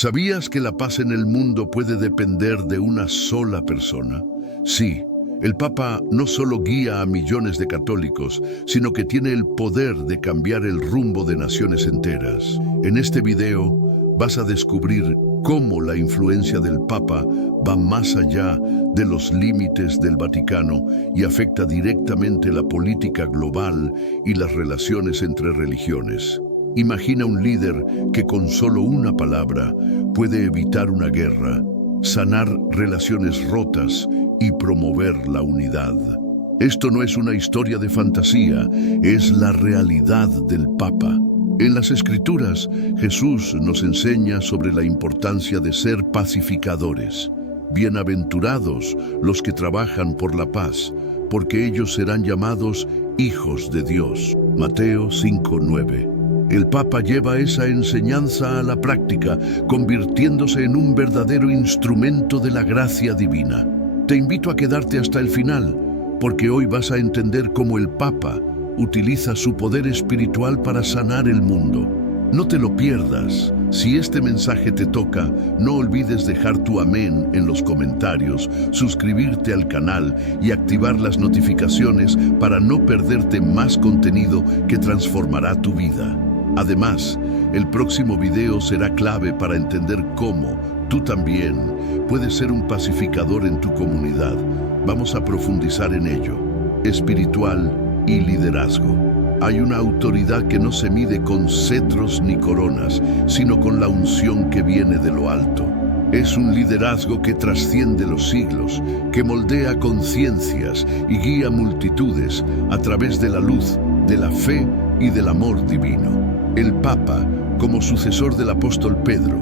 ¿Sabías que la paz en el mundo puede depender de una sola persona? Sí, el Papa no solo guía a millones de católicos, sino que tiene el poder de cambiar el rumbo de naciones enteras. En este video vas a descubrir cómo la influencia del Papa va más allá de los límites del Vaticano y afecta directamente la política global y las relaciones entre religiones. Imagina un líder que con solo una palabra puede evitar una guerra, sanar relaciones rotas y promover la unidad. Esto no es una historia de fantasía, es la realidad del Papa. En las Escrituras, Jesús nos enseña sobre la importancia de ser pacificadores. Bienaventurados los que trabajan por la paz, porque ellos serán llamados hijos de Dios. Mateo 5:9. El Papa lleva esa enseñanza a la práctica, convirtiéndose en un verdadero instrumento de la gracia divina. Te invito a quedarte hasta el final, porque hoy vas a entender cómo el Papa utiliza su poder espiritual para sanar el mundo. No te lo pierdas. Si este mensaje te toca, no olvides dejar tu amén en los comentarios, suscribirte al canal y activar las notificaciones para no perderte más contenido que transformará tu vida. Además, el próximo video será clave para entender cómo tú también puedes ser un pacificador en tu comunidad. Vamos a profundizar en ello. Espiritual y liderazgo. Hay una autoridad que no se mide con cetros ni coronas, sino con la unción que viene de lo alto. Es un liderazgo que trasciende los siglos, que moldea conciencias y guía multitudes a través de la luz, de la fe y del amor divino. El Papa, como sucesor del apóstol Pedro,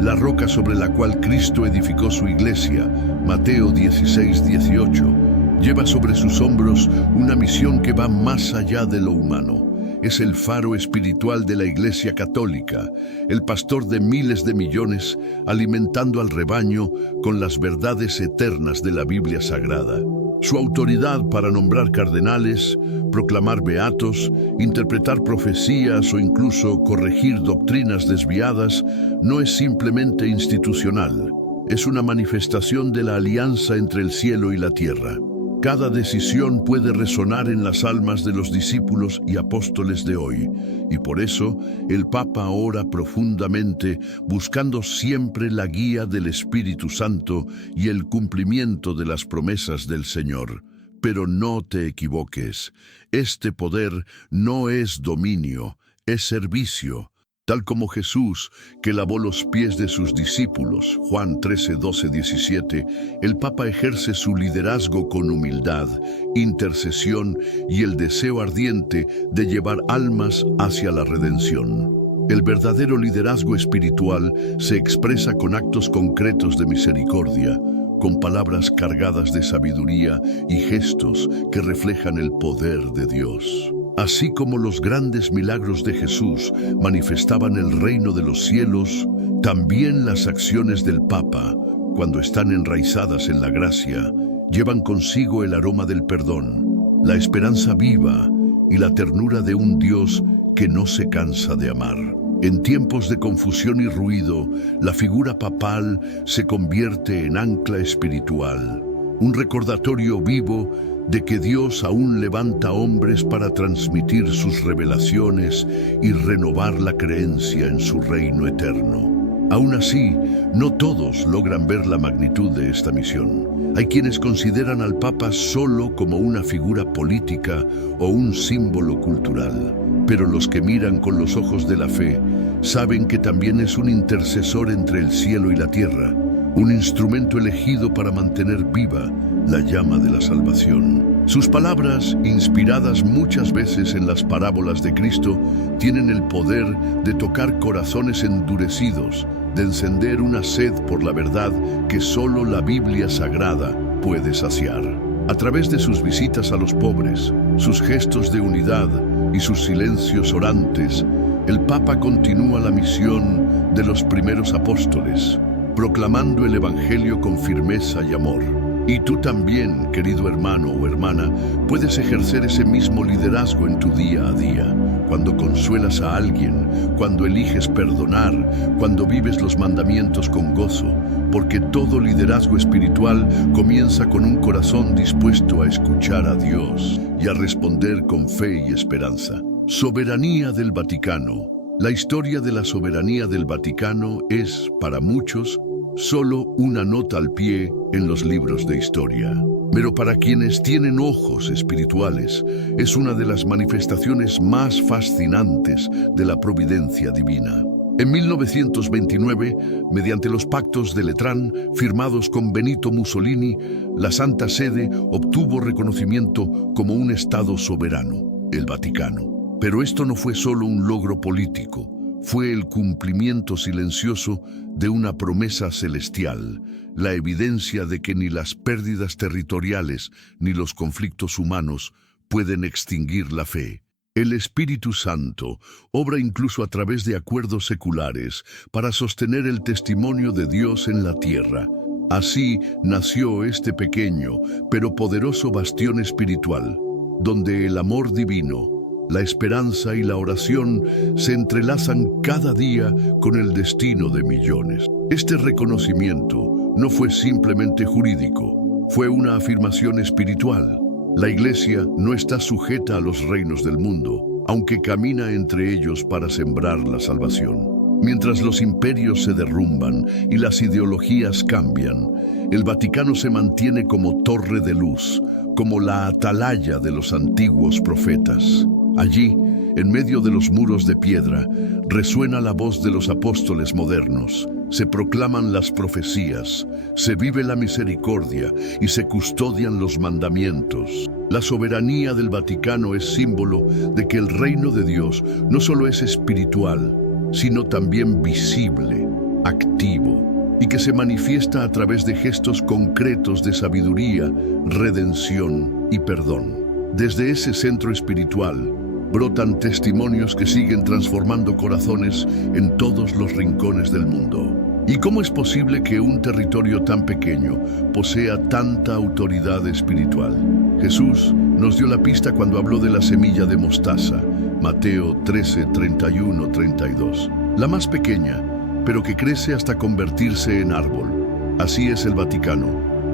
la roca sobre la cual Cristo edificó su iglesia, Mateo 16:18, lleva sobre sus hombros una misión que va más allá de lo humano. Es el faro espiritual de la Iglesia Católica, el pastor de miles de millones, alimentando al rebaño con las verdades eternas de la Biblia Sagrada. Su autoridad para nombrar cardenales, proclamar beatos, interpretar profecías o incluso corregir doctrinas desviadas no es simplemente institucional, es una manifestación de la alianza entre el cielo y la tierra. Cada decisión puede resonar en las almas de los discípulos y apóstoles de hoy, y por eso el Papa ora profundamente, buscando siempre la guía del Espíritu Santo y el cumplimiento de las promesas del Señor. Pero no te equivoques, este poder no es dominio, es servicio. Tal como Jesús, que lavó los pies de sus discípulos, Juan 13:12-17, el Papa ejerce su liderazgo con humildad, intercesión y el deseo ardiente de llevar almas hacia la redención. El verdadero liderazgo espiritual se expresa con actos concretos de misericordia, con palabras cargadas de sabiduría y gestos que reflejan el poder de Dios. Así como los grandes milagros de Jesús manifestaban el reino de los cielos, también las acciones del Papa, cuando están enraizadas en la gracia, llevan consigo el aroma del perdón, la esperanza viva y la ternura de un Dios que no se cansa de amar. En tiempos de confusión y ruido, la figura papal se convierte en ancla espiritual, un recordatorio vivo de que Dios aún levanta hombres para transmitir sus revelaciones y renovar la creencia en su reino eterno. Aún así, no todos logran ver la magnitud de esta misión. Hay quienes consideran al Papa solo como una figura política o un símbolo cultural, pero los que miran con los ojos de la fe saben que también es un intercesor entre el cielo y la tierra, un instrumento elegido para mantener viva la llama de la salvación. Sus palabras, inspiradas muchas veces en las parábolas de Cristo, tienen el poder de tocar corazones endurecidos, de encender una sed por la verdad que solo la Biblia Sagrada puede saciar. A través de sus visitas a los pobres, sus gestos de unidad y sus silencios orantes, el Papa continúa la misión de los primeros apóstoles, proclamando el Evangelio con firmeza y amor. Y tú también, querido hermano o hermana, puedes ejercer ese mismo liderazgo en tu día a día, cuando consuelas a alguien, cuando eliges perdonar, cuando vives los mandamientos con gozo, porque todo liderazgo espiritual comienza con un corazón dispuesto a escuchar a Dios y a responder con fe y esperanza. Soberanía del Vaticano. La historia de la soberanía del Vaticano es, para muchos, solo una nota al pie en los libros de historia. Pero para quienes tienen ojos espirituales, es una de las manifestaciones más fascinantes de la providencia divina. En 1929, mediante los pactos de Letrán, firmados con Benito Mussolini, la Santa Sede obtuvo reconocimiento como un Estado soberano, el Vaticano. Pero esto no fue solo un logro político, fue el cumplimiento silencioso de una promesa celestial, la evidencia de que ni las pérdidas territoriales ni los conflictos humanos pueden extinguir la fe. El Espíritu Santo obra incluso a través de acuerdos seculares para sostener el testimonio de Dios en la tierra. Así nació este pequeño pero poderoso bastión espiritual, donde el amor divino, la esperanza y la oración se entrelazan cada día con el destino de millones. Este reconocimiento no fue simplemente jurídico, fue una afirmación espiritual. La Iglesia no está sujeta a los reinos del mundo, aunque camina entre ellos para sembrar la salvación. Mientras los imperios se derrumban y las ideologías cambian, el Vaticano se mantiene como torre de luz, como la atalaya de los antiguos profetas. Allí, en medio de los muros de piedra, resuena la voz de los apóstoles modernos. Se proclaman las profecías, se vive la misericordia y se custodian los mandamientos. La soberanía del Vaticano es símbolo de que el reino de Dios no solo es espiritual, sino también visible, activo, y que se manifiesta a través de gestos concretos de sabiduría, redención y perdón. Desde ese centro espiritual, brotan testimonios que siguen transformando corazones en todos los rincones del mundo. ¿Y cómo es posible que un territorio tan pequeño posea tanta autoridad espiritual? Jesús nos dio la pista cuando habló de la semilla de mostaza, Mateo 13, 31, 32. La más pequeña, pero que crece hasta convertirse en árbol. Así es el Vaticano,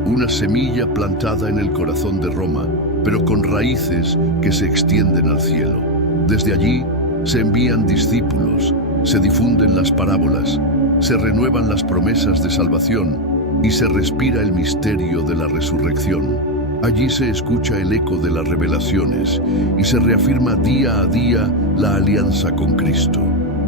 una semilla plantada en el corazón de Roma, pero con raíces que se extienden al cielo. Desde allí se envían discípulos, se difunden las parábolas, se renuevan las promesas de salvación y se respira el misterio de la resurrección. Allí se escucha el eco de las revelaciones y se reafirma día a día la alianza con Cristo.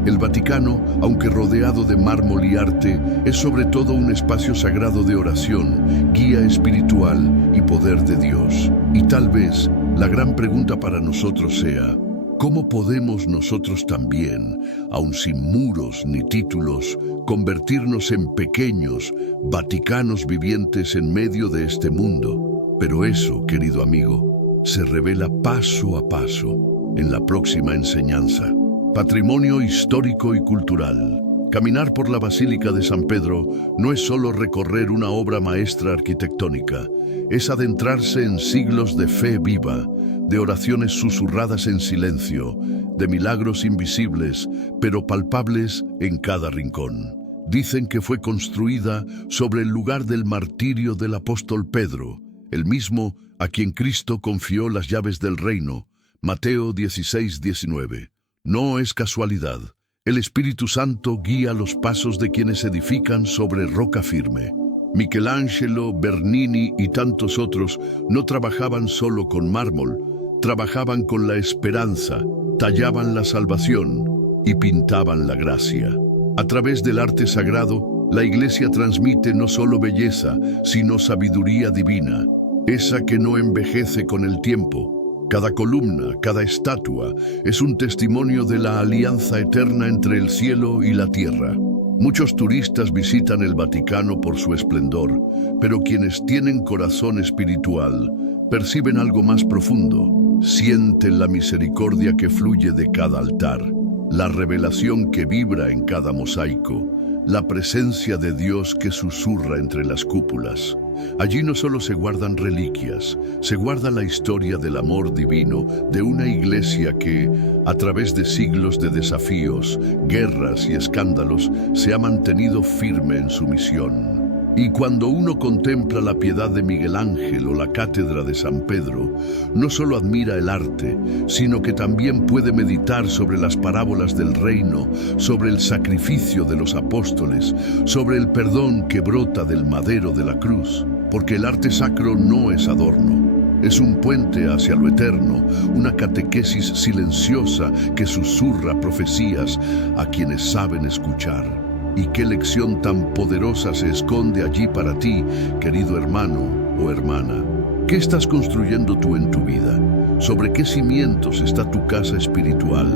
El Vaticano, aunque rodeado de mármol y arte, es sobre todo un espacio sagrado de oración, guía espiritual y poder de Dios. Y tal vez la gran pregunta para nosotros sea, ¿cómo podemos nosotros también, aun sin muros ni títulos, convertirnos en pequeños vaticanos vivientes en medio de este mundo? Pero eso, querido amigo, se revela paso a paso en la próxima enseñanza. Patrimonio histórico y cultural. Caminar por la Basílica de San Pedro no es solo recorrer una obra maestra arquitectónica, es adentrarse en siglos de fe viva, de oraciones susurradas en silencio, de milagros invisibles, pero palpables en cada rincón. Dicen que fue construida sobre el lugar del martirio del apóstol Pedro, el mismo a quien Cristo confió las llaves del reino, Mateo 16, 19. No es casualidad. El Espíritu Santo guía los pasos de quienes edifican sobre roca firme. Michelangelo, Bernini y tantos otros no trabajaban solo con mármol, trabajaban con la esperanza, tallaban la salvación y pintaban la gracia. A través del arte sagrado, la Iglesia transmite no solo belleza, sino sabiduría divina, esa que no envejece con el tiempo. Cada columna, cada estatua, es un testimonio de la alianza eterna entre el cielo y la tierra. Muchos turistas visitan el Vaticano por su esplendor, pero quienes tienen corazón espiritual perciben algo más profundo. Sienten la misericordia que fluye de cada altar, la revelación que vibra en cada mosaico, la presencia de Dios que susurra entre las cúpulas. Allí no solo se guardan reliquias, se guarda la historia del amor divino de una iglesia que, a través de siglos de desafíos, guerras y escándalos, se ha mantenido firme en su misión. Y cuando uno contempla la piedad de Miguel Ángel o la cátedra de San Pedro, no solo admira el arte, sino que también puede meditar sobre las parábolas del reino, sobre el sacrificio de los apóstoles, sobre el perdón que brota del madero de la cruz. Porque el arte sacro no es adorno, es un puente hacia lo eterno, una catequesis silenciosa que susurra profecías a quienes saben escuchar. Y qué lección tan poderosa se esconde allí para ti, querido hermano o hermana. ¿Qué estás construyendo tú en tu vida? ¿Sobre qué cimientos está tu casa espiritual?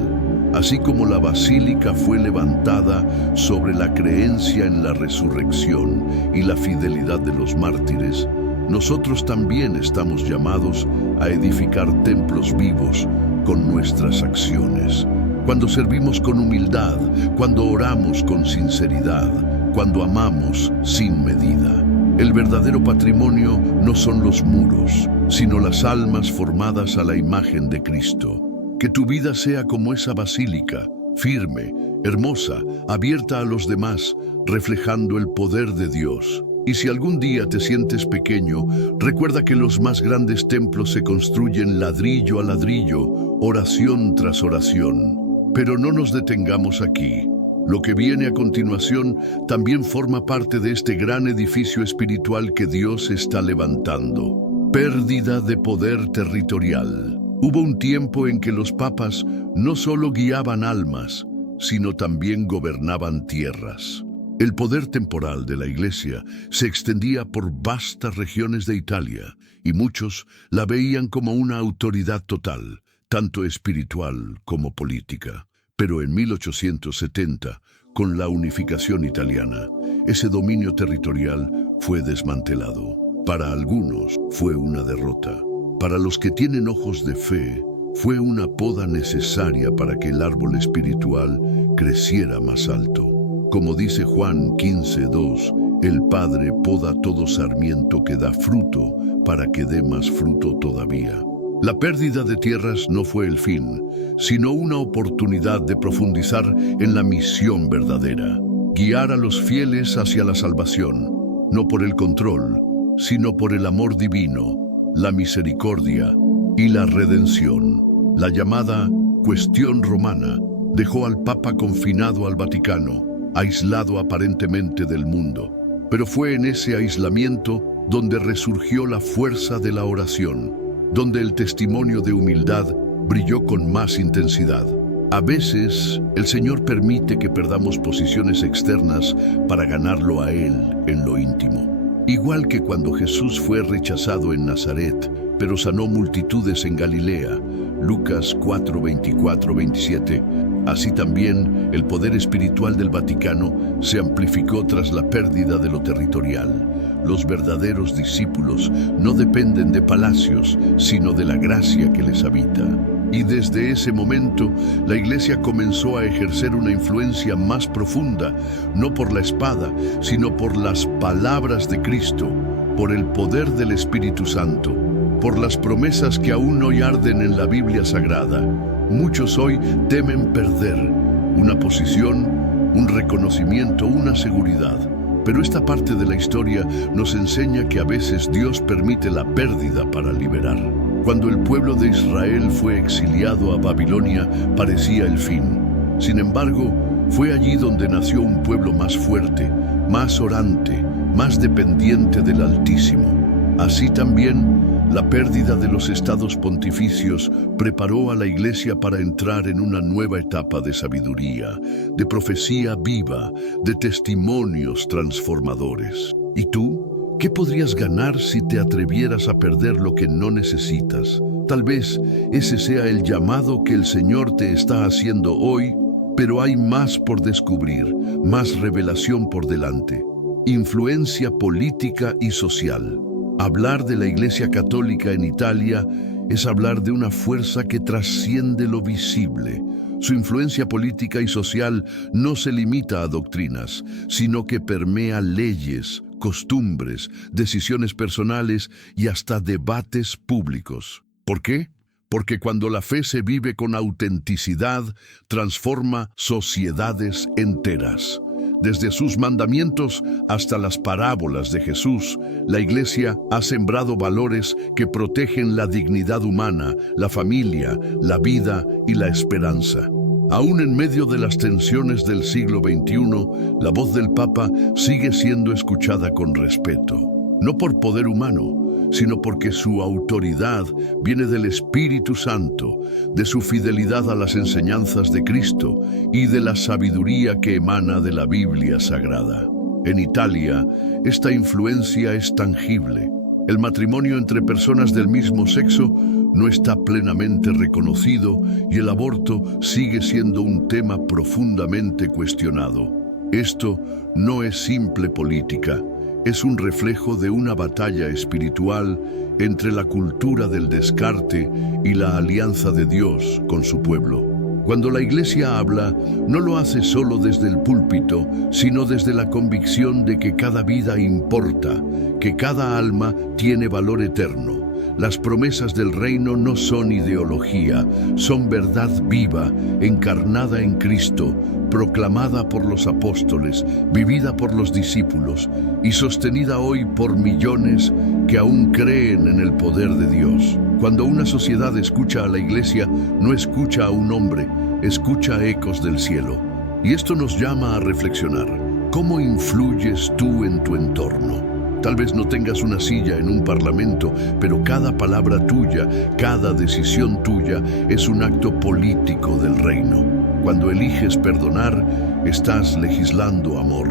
Así como la basílica fue levantada sobre la creencia en la resurrección y la fidelidad de los mártires, nosotros también estamos llamados a edificar templos vivos con nuestras acciones. Cuando servimos con humildad, cuando oramos con sinceridad, cuando amamos sin medida. El verdadero patrimonio no son los muros, sino las almas formadas a la imagen de Cristo. Que tu vida sea como esa basílica, firme, hermosa, abierta a los demás, reflejando el poder de Dios. Y si algún día te sientes pequeño, recuerda que los más grandes templos se construyen ladrillo a ladrillo, oración tras oración. Pero no nos detengamos aquí. Lo que viene a continuación también forma parte de este gran edificio espiritual que Dios está levantando. Pérdida de poder territorial. Hubo un tiempo en que los papas no solo guiaban almas, sino también gobernaban tierras. El poder temporal de la Iglesia se extendía por vastas regiones de Italia, y muchos la veían como una autoridad total, tanto espiritual como política. Pero en 1870, con la unificación italiana, ese dominio territorial fue desmantelado. Para algunos fue una derrota. Para los que tienen ojos de fe, fue una poda necesaria para que el árbol espiritual creciera más alto. Como dice Juan 15:2, el Padre poda todo sarmiento que da fruto para que dé más fruto todavía. La pérdida de tierras no fue el fin, sino una oportunidad de profundizar en la misión verdadera. Guiar a los fieles hacia la salvación, no por el control, sino por el amor divino, la misericordia y la redención. La llamada cuestión romana dejó al Papa confinado al Vaticano, aislado aparentemente del mundo. Pero fue en ese aislamiento donde resurgió la fuerza de la oración, donde el testimonio de humildad brilló con más intensidad. A veces, el Señor permite que perdamos posiciones externas para ganarlo a Él en lo íntimo. Igual que cuando Jesús fue rechazado en Nazaret, pero sanó multitudes en Galilea, Lucas 4:24-27, así también el poder espiritual del Vaticano se amplificó tras la pérdida de lo territorial. Los verdaderos discípulos no dependen de palacios, sino de la gracia que les habita. Y desde ese momento, la Iglesia comenzó a ejercer una influencia más profunda, no por la espada, sino por las palabras de Cristo, por el poder del Espíritu Santo, por las promesas que aún hoy arden en la Biblia Sagrada. Muchos hoy temen perder una posición, un reconocimiento, una seguridad. Pero esta parte de la historia nos enseña que a veces Dios permite la pérdida para liberar. Cuando el pueblo de Israel fue exiliado a Babilonia, parecía el fin. Sin embargo, fue allí donde nació un pueblo más fuerte, más orante, más dependiente del Altísimo. Así también, la pérdida de los estados pontificios preparó a la Iglesia para entrar en una nueva etapa de sabiduría, de profecía viva, de testimonios transformadores. ¿Y tú? ¿Qué podrías ganar si te atrevieras a perder lo que no necesitas? Tal vez ese sea el llamado que el Señor te está haciendo hoy, pero hay más por descubrir, más revelación por delante. Influencia política y social. Hablar de la Iglesia Católica en Italia es hablar de una fuerza que trasciende lo visible. Su influencia política y social no se limita a doctrinas, sino que permea leyes, costumbres, decisiones personales y hasta debates públicos. ¿Por qué? Porque cuando la fe se vive con autenticidad, transforma sociedades enteras. Desde sus mandamientos hasta las parábolas de Jesús, la Iglesia ha sembrado valores que protegen la dignidad humana, la familia, la vida y la esperanza. Aún en medio de las tensiones del siglo XXI, la voz del Papa sigue siendo escuchada con respeto. No por poder humano, sino porque su autoridad viene del Espíritu Santo, de su fidelidad a las enseñanzas de Cristo y de la sabiduría que emana de la Biblia Sagrada. En Italia, esta influencia es tangible. El matrimonio entre personas del mismo sexo no está plenamente reconocido y el aborto sigue siendo un tema profundamente cuestionado. Esto no es simple política. Es un reflejo de una batalla espiritual entre la cultura del descarte y la alianza de Dios con su pueblo. Cuando la Iglesia habla, no lo hace solo desde el púlpito, sino desde la convicción de que cada vida importa, que cada alma tiene valor eterno. Las promesas del reino no son ideología, son verdad viva, encarnada en Cristo, proclamada por los apóstoles, vivida por los discípulos y sostenida hoy por millones que aún creen en el poder de Dios. Cuando una sociedad escucha a la Iglesia, no escucha a un hombre, escucha ecos del cielo. Y esto nos llama a reflexionar. ¿Cómo influyes tú en tu entorno? Tal vez no tengas una silla en un parlamento, pero cada palabra tuya, cada decisión tuya es un acto político del reino. Cuando eliges perdonar, estás legislando amor.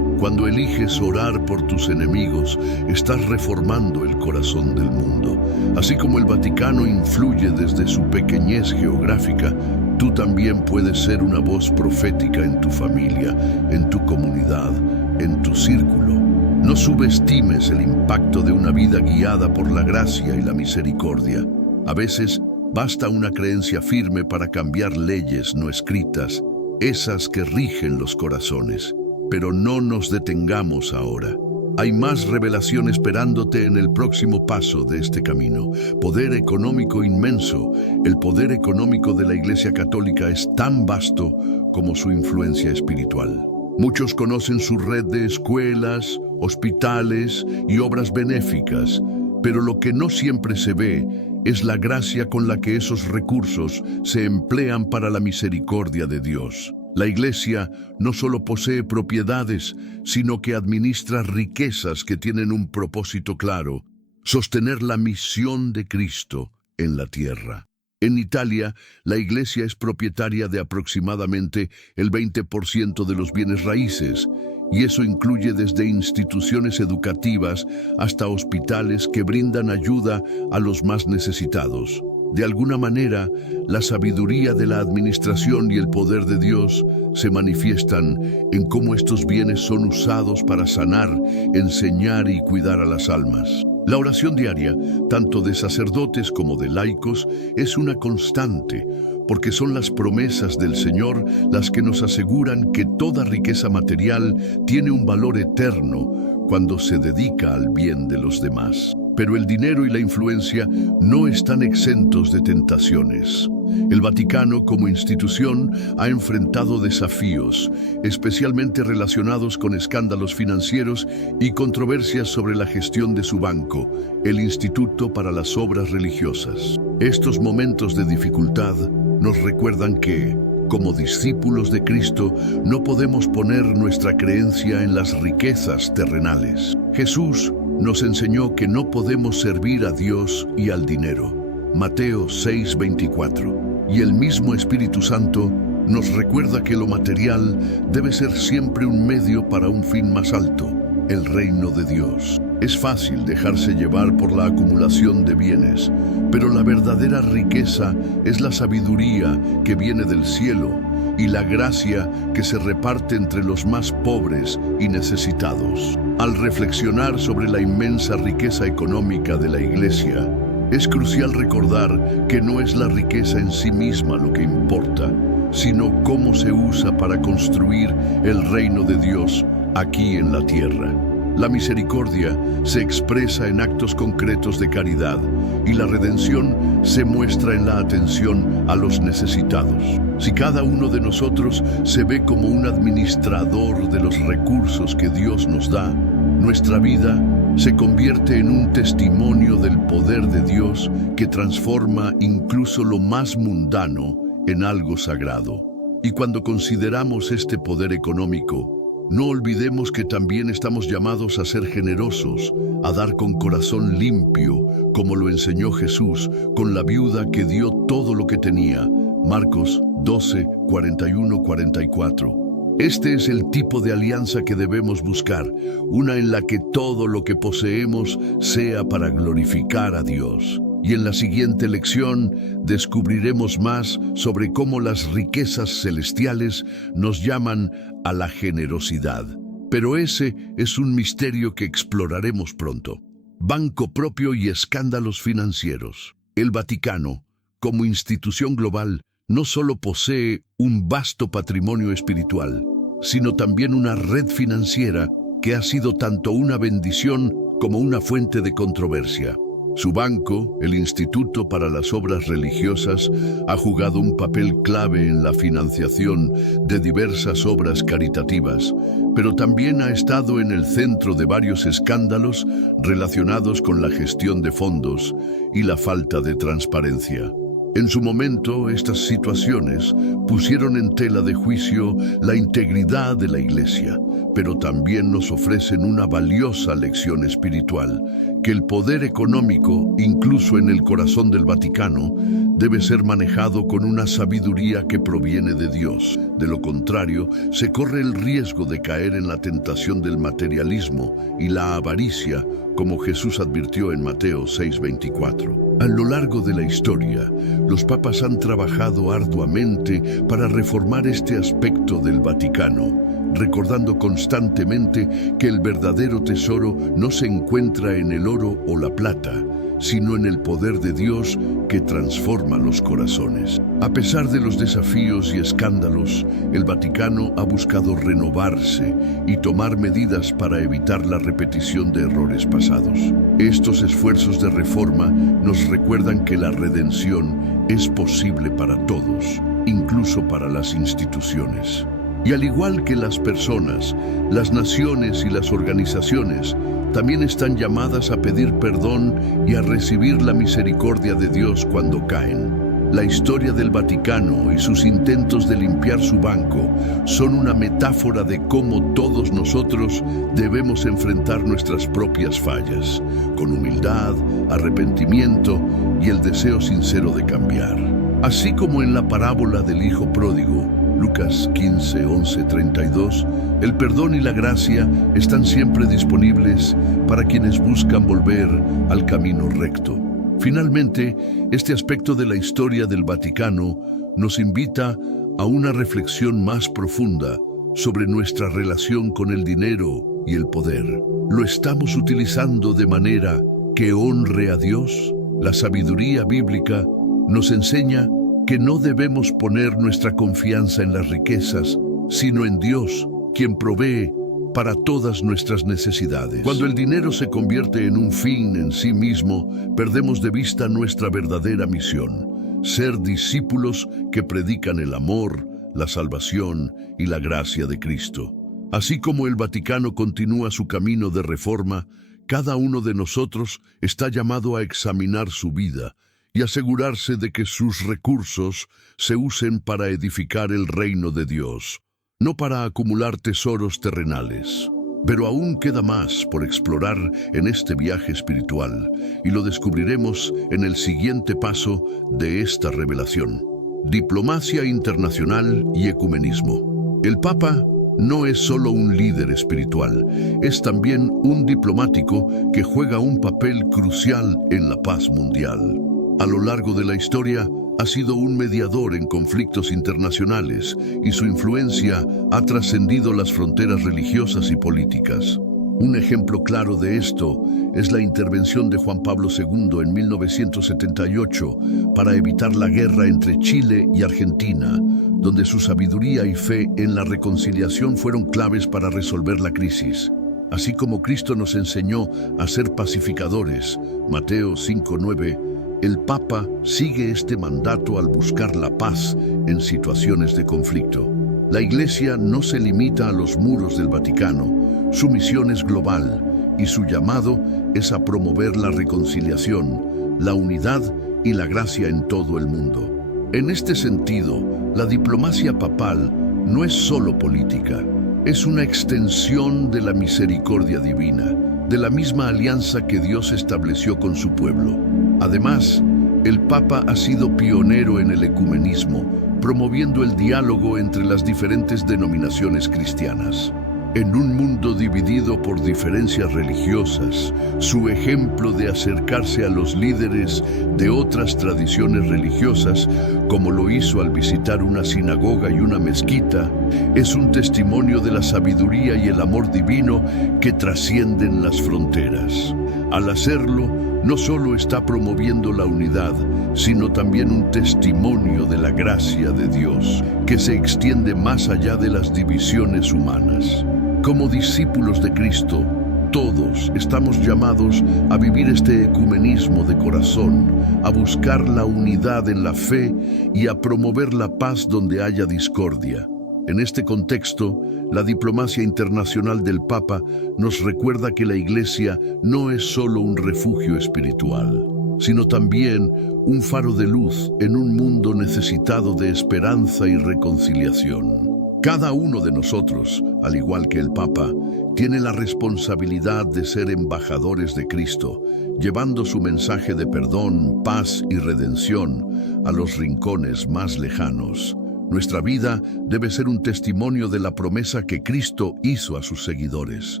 Cuando eliges orar por tus enemigos, estás reformando el corazón del mundo. Así como el Vaticano influye desde su pequeñez geográfica, tú también puedes ser una voz profética en tu familia, en tu comunidad, en tu círculo. No subestimes el impacto de una vida guiada por la gracia y la misericordia. A veces, basta una creencia firme para cambiar leyes no escritas, esas que rigen los corazones. Pero no nos detengamos ahora. Hay más revelación esperándote en el próximo paso de este camino. Poder económico inmenso. El poder económico de la Iglesia Católica es tan vasto como su influencia espiritual. Muchos conocen su red de escuelas, hospitales y obras benéficas, pero lo que no siempre se ve es la gracia con la que esos recursos se emplean para la misericordia de Dios. La Iglesia no solo posee propiedades, sino que administra riquezas que tienen un propósito claro: sostener la misión de Cristo en la tierra. En Italia, la Iglesia es propietaria de aproximadamente el 20% de los bienes raíces, y eso incluye desde instituciones educativas hasta hospitales que brindan ayuda a los más necesitados. De alguna manera, la sabiduría de la administración y el poder de Dios se manifiestan en cómo estos bienes son usados para sanar, enseñar y cuidar a las almas. La oración diaria, tanto de sacerdotes como de laicos, es una constante, porque son las promesas del Señor las que nos aseguran que toda riqueza material tiene un valor eterno cuando se dedica al bien de los demás. Pero el dinero y la influencia no están exentos de tentaciones. El Vaticano, como institución, ha enfrentado desafíos, especialmente relacionados con escándalos financieros y controversias sobre la gestión de su banco, el Instituto para las Obras Religiosas. Estos momentos de dificultad nos recuerdan que, como discípulos de Cristo, no podemos poner nuestra creencia en las riquezas terrenales. Jesús nos enseñó que no podemos servir a Dios y al dinero. Mateo 6:24. Y el mismo Espíritu Santo nos recuerda que lo material debe ser siempre un medio para un fin más alto, el reino de Dios. Es fácil dejarse llevar por la acumulación de bienes, pero la verdadera riqueza es la sabiduría que viene del cielo y la gracia que se reparte entre los más pobres y necesitados. Al reflexionar sobre la inmensa riqueza económica de la Iglesia, es crucial recordar que no es la riqueza en sí misma lo que importa, sino cómo se usa para construir el reino de Dios aquí en la tierra. La misericordia se expresa en actos concretos de caridad y la redención se muestra en la atención a los necesitados. Si cada uno de nosotros se ve como un administrador de los recursos que Dios nos da, nuestra vida se convierte en un testimonio del poder de Dios que transforma incluso lo más mundano en algo sagrado. Y cuando consideramos este poder económico, no olvidemos que también estamos llamados a ser generosos, a dar con corazón limpio, como lo enseñó Jesús con la viuda que dio todo lo que tenía. Marcos 12, 41-44. Este es el tipo de alianza que debemos buscar, una en la que todo lo que poseemos sea para glorificar a Dios. Y en la siguiente lección descubriremos más sobre cómo las riquezas celestiales nos llaman a la generosidad. Pero ese es un misterio que exploraremos pronto. Banco propio y escándalos financieros. El Vaticano, como institución global, no solo posee un vasto patrimonio espiritual, sino también una red financiera que ha sido tanto una bendición como una fuente de controversia. Su banco, el Instituto para las Obras Religiosas, ha jugado un papel clave en la financiación de diversas obras caritativas, pero también ha estado en el centro de varios escándalos relacionados con la gestión de fondos y la falta de transparencia. En su momento, estas situaciones pusieron en tela de juicio la integridad de la Iglesia, pero también nos ofrecen una valiosa lección espiritual, que el poder económico, incluso en el corazón del Vaticano, debe ser manejado con una sabiduría que proviene de Dios. De lo contrario, se corre el riesgo de caer en la tentación del materialismo y la avaricia, como Jesús advirtió en Mateo 6:24. A lo largo de la historia, los papas han trabajado arduamente para reformar este aspecto del Vaticano, recordando constantemente que el verdadero tesoro no se encuentra en el oro o la plata, sino en el poder de Dios que transforma los corazones. A pesar de los desafíos y escándalos, el Vaticano ha buscado renovarse y tomar medidas para evitar la repetición de errores pasados. Estos esfuerzos de reforma nos recuerdan que la redención es posible para todos, incluso para las instituciones. Y al igual que las personas, las naciones y las organizaciones también están llamadas a pedir perdón y a recibir la misericordia de Dios cuando caen. La historia del Vaticano y sus intentos de limpiar su banco son una metáfora de cómo todos nosotros debemos enfrentar nuestras propias fallas, con humildad, arrepentimiento y el deseo sincero de cambiar. Así como en la parábola del Hijo Pródigo, Lucas 15, 11, 32, el perdón y la gracia están siempre disponibles para quienes buscan volver al camino recto. Finalmente, este aspecto de la historia del Vaticano nos invita a una reflexión más profunda sobre nuestra relación con el dinero y el poder. ¿Lo estamos utilizando de manera que honre a Dios? La sabiduría bíblica nos enseña que no debemos poner nuestra confianza en las riquezas, sino en Dios, quien provee para todas nuestras necesidades. Cuando el dinero se convierte en un fin en sí mismo, perdemos de vista nuestra verdadera misión: ser discípulos que predican el amor, la salvación y la gracia de Cristo. Así como el Vaticano continúa su camino de reforma, cada uno de nosotros está llamado a examinar su vida y asegurarse de que sus recursos se usen para edificar el reino de Dios, no para acumular tesoros terrenales. Pero aún queda más por explorar en este viaje espiritual, y lo descubriremos en el siguiente paso de esta revelación: diplomacia internacional y ecumenismo. El Papa no es solo un líder espiritual, es también un diplomático que juega un papel crucial en la paz mundial. A lo largo de la historia, ha sido un mediador en conflictos internacionales y su influencia ha trascendido las fronteras religiosas y políticas. Un ejemplo claro de esto es la intervención de Juan Pablo II en 1978 para evitar la guerra entre Chile y Argentina, donde su sabiduría y fe en la reconciliación fueron claves para resolver la crisis. Así como Cristo nos enseñó a ser pacificadores, Mateo 5:9, el Papa sigue este mandato al buscar la paz en situaciones de conflicto. La Iglesia no se limita a los muros del Vaticano, su misión es global y su llamado es a promover la reconciliación, la unidad y la gracia en todo el mundo. En este sentido, la diplomacia papal no es solo política, es una extensión de la misericordia divina, de la misma alianza que Dios estableció con su pueblo. Además, el Papa ha sido pionero en el ecumenismo, promoviendo el diálogo entre las diferentes denominaciones cristianas. En un mundo dividido por diferencias religiosas, su ejemplo de acercarse a los líderes de otras tradiciones religiosas, como lo hizo al visitar una sinagoga y una mezquita, es un testimonio de la sabiduría y el amor divino que trascienden las fronteras. Al hacerlo, no solo está promoviendo la unidad, sino también un testimonio de la gracia de Dios, que se extiende más allá de las divisiones humanas. Como discípulos de Cristo, todos estamos llamados a vivir este ecumenismo de corazón, a buscar la unidad en la fe y a promover la paz donde haya discordia. En este contexto, la diplomacia internacional del Papa nos recuerda que la Iglesia no es solo un refugio espiritual, sino también un faro de luz en un mundo necesitado de esperanza y reconciliación. Cada uno de nosotros, al igual que el Papa, tiene la responsabilidad de ser embajadores de Cristo, llevando su mensaje de perdón, paz y redención a los rincones más lejanos. Nuestra vida debe ser un testimonio de la promesa que Cristo hizo a sus seguidores.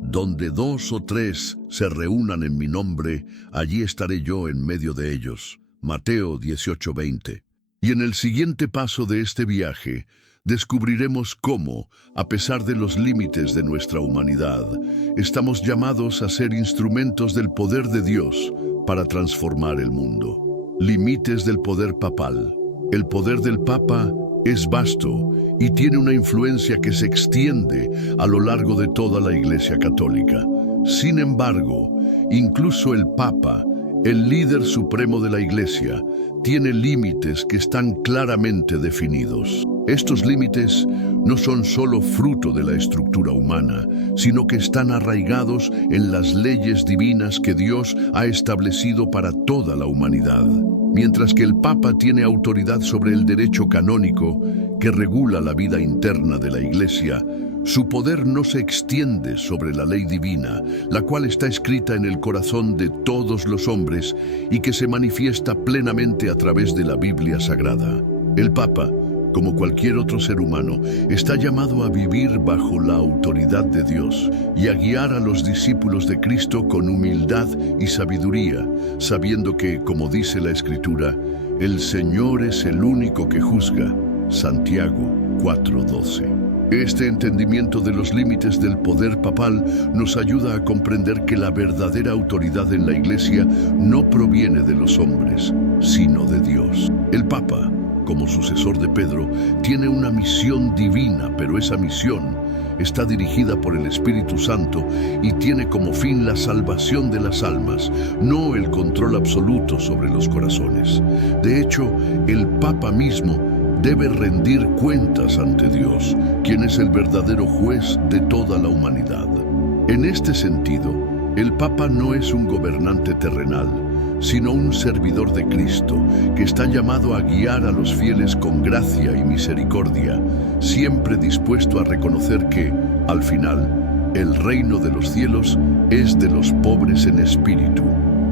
Donde 2 o 3 se reúnan en mi nombre, allí estaré yo en medio de ellos. Mateo 18:20. Y en el siguiente paso de este viaje, descubriremos cómo, a pesar de los límites de nuestra humanidad, estamos llamados a ser instrumentos del poder de Dios para transformar el mundo. Límites del poder papal. El poder del Papa es vasto y tiene una influencia que se extiende a lo largo de toda la Iglesia Católica. Sin embargo, incluso el Papa, el líder supremo de la Iglesia, tiene límites que están claramente definidos. Estos límites no son solo fruto de la estructura humana, sino que están arraigados en las leyes divinas que Dios ha establecido para toda la humanidad. Mientras que el Papa tiene autoridad sobre el derecho canónico que regula la vida interna de la Iglesia, su poder no se extiende sobre la ley divina, la cual está escrita en el corazón de todos los hombres y que se manifiesta plenamente a través de la Biblia Sagrada. El Papa, como cualquier otro ser humano, está llamado a vivir bajo la autoridad de Dios y a guiar a los discípulos de Cristo con humildad y sabiduría, sabiendo que, como dice la Escritura, el Señor es el único que juzga. Santiago 4:12. Este entendimiento de los límites del poder papal nos ayuda a comprender que la verdadera autoridad en la Iglesia no proviene de los hombres, sino de Dios. El Papa, como sucesor de Pedro, tiene una misión divina, pero esa misión está dirigida por el Espíritu Santo y tiene como fin la salvación de las almas, no el control absoluto sobre los corazones. De hecho, el Papa mismo debe rendir cuentas ante Dios, quien es el verdadero juez de toda la humanidad. En este sentido, el Papa no es un gobernante terrenal, sino un servidor de Cristo, que está llamado a guiar a los fieles con gracia y misericordia, siempre dispuesto a reconocer que, al final, el reino de los cielos es de los pobres en espíritu.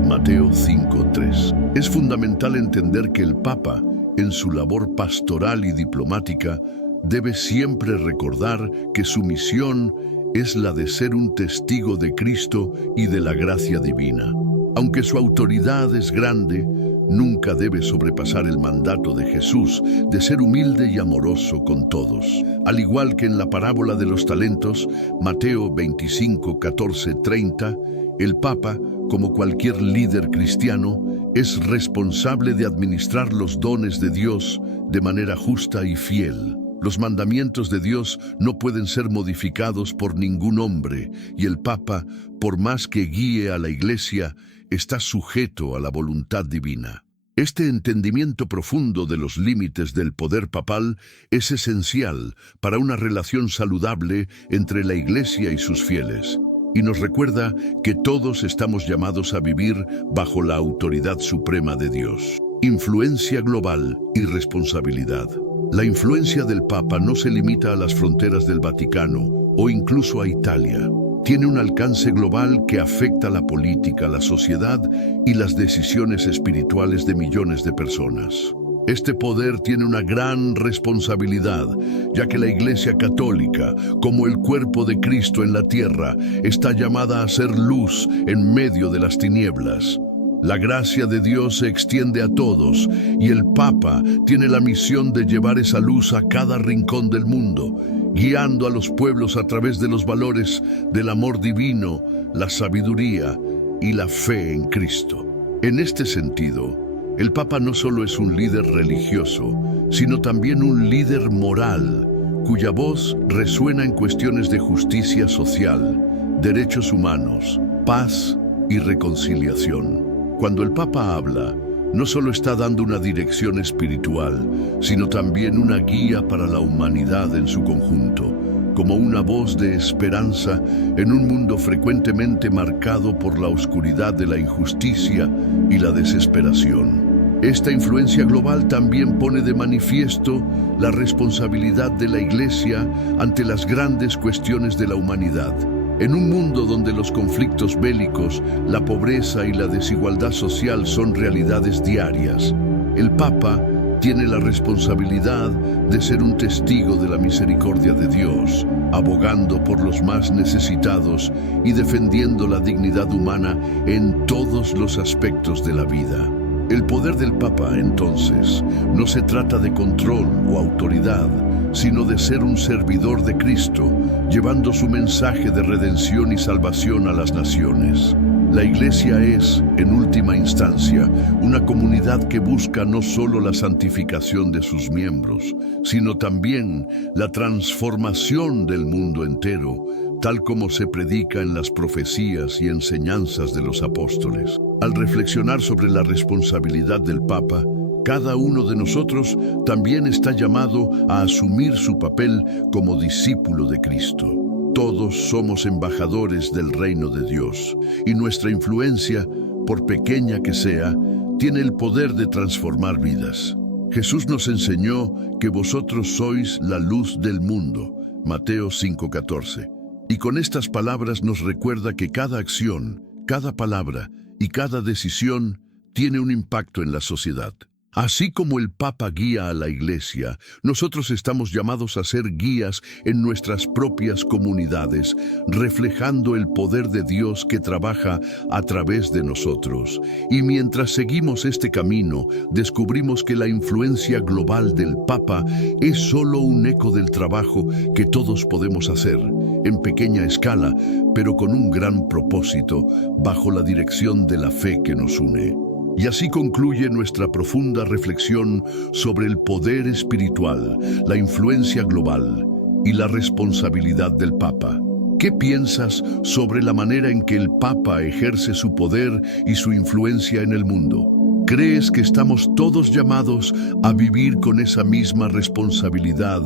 Mateo 5:3. Es fundamental entender que el Papa, en su labor pastoral y diplomática, debe siempre recordar que su misión es la de ser un testigo de Cristo y de la gracia divina. Aunque su autoridad es grande, nunca debe sobrepasar el mandato de Jesús de ser humilde y amoroso con todos. Al igual que en la parábola de los talentos, Mateo 25:14-30, el Papa, como cualquier líder cristiano, es responsable de administrar los dones de Dios de manera justa y fiel. Los mandamientos de Dios no pueden ser modificados por ningún hombre, y el Papa, por más que guíe a la Iglesia, está sujeto a la voluntad divina. Este entendimiento profundo de los límites del poder papal es esencial para una relación saludable entre la Iglesia y sus fieles, y nos recuerda que todos estamos llamados a vivir bajo la autoridad suprema de Dios. Influencia global y responsabilidad. La influencia del Papa no se limita a las fronteras del Vaticano o incluso a Italia. Tiene un alcance global que afecta la política, la sociedad y las decisiones espirituales de millones de personas. Este poder tiene una gran responsabilidad, ya que la Iglesia Católica, como el cuerpo de Cristo en la tierra, está llamada a ser luz en medio de las tinieblas. La gracia de Dios se extiende a todos y el Papa tiene la misión de llevar esa luz a cada rincón del mundo, guiando a los pueblos a través de los valores del amor divino, la sabiduría y la fe en Cristo. En este sentido, el Papa no solo es un líder religioso, sino también un líder moral, cuya voz resuena en cuestiones de justicia social, derechos humanos, paz y reconciliación. Cuando el Papa habla, no solo está dando una dirección espiritual, sino también una guía para la humanidad en su conjunto, como una voz de esperanza en un mundo frecuentemente marcado por la oscuridad de la injusticia y la desesperación. Esta influencia global también pone de manifiesto la responsabilidad de la Iglesia ante las grandes cuestiones de la humanidad. En un mundo donde los conflictos bélicos, la pobreza y la desigualdad social son realidades diarias, el Papa tiene la responsabilidad de ser un testigo de la misericordia de Dios, abogando por los más necesitados y defendiendo la dignidad humana en todos los aspectos de la vida. El poder del Papa, entonces, no se trata de control o autoridad, sino de ser un servidor de Cristo, llevando su mensaje de redención y salvación a las naciones. La Iglesia es, en última instancia, una comunidad que busca no solo la santificación de sus miembros, sino también la transformación del mundo entero, tal como se predica en las profecías y enseñanzas de los apóstoles. Al reflexionar sobre la responsabilidad del Papa, cada uno de nosotros también está llamado a asumir su papel como discípulo de Cristo. Todos somos embajadores del reino de Dios, y nuestra influencia, por pequeña que sea, tiene el poder de transformar vidas. Jesús nos enseñó que vosotros sois la luz del mundo, Mateo 5:14. Y con estas palabras nos recuerda que cada acción, cada palabra y cada decisión tiene un impacto en la sociedad. Así como el Papa guía a la Iglesia, nosotros estamos llamados a ser guías en nuestras propias comunidades, reflejando el poder de Dios que trabaja a través de nosotros. Y mientras seguimos este camino, descubrimos que la influencia global del Papa es solo un eco del trabajo que todos podemos hacer, en pequeña escala, pero con un gran propósito, bajo la dirección de la fe que nos une. Y así concluye nuestra profunda reflexión sobre el poder espiritual, la influencia global y la responsabilidad del Papa. ¿Qué piensas sobre la manera en que el Papa ejerce su poder y su influencia en el mundo? ¿Crees que estamos todos llamados a vivir con esa misma responsabilidad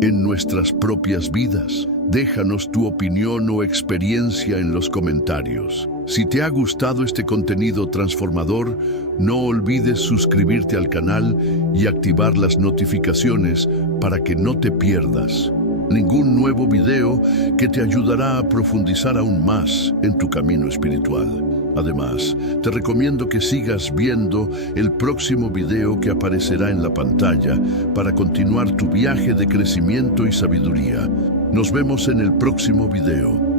en nuestras propias vidas? Déjanos tu opinión o experiencia en los comentarios. Si te ha gustado este contenido transformador, no olvides suscribirte al canal y activar las notificaciones para que no te pierdas ningún nuevo video que te ayudará a profundizar aún más en tu camino espiritual. Además, te recomiendo que sigas viendo el próximo video que aparecerá en la pantalla para continuar tu viaje de crecimiento y sabiduría. Nos vemos en el próximo video.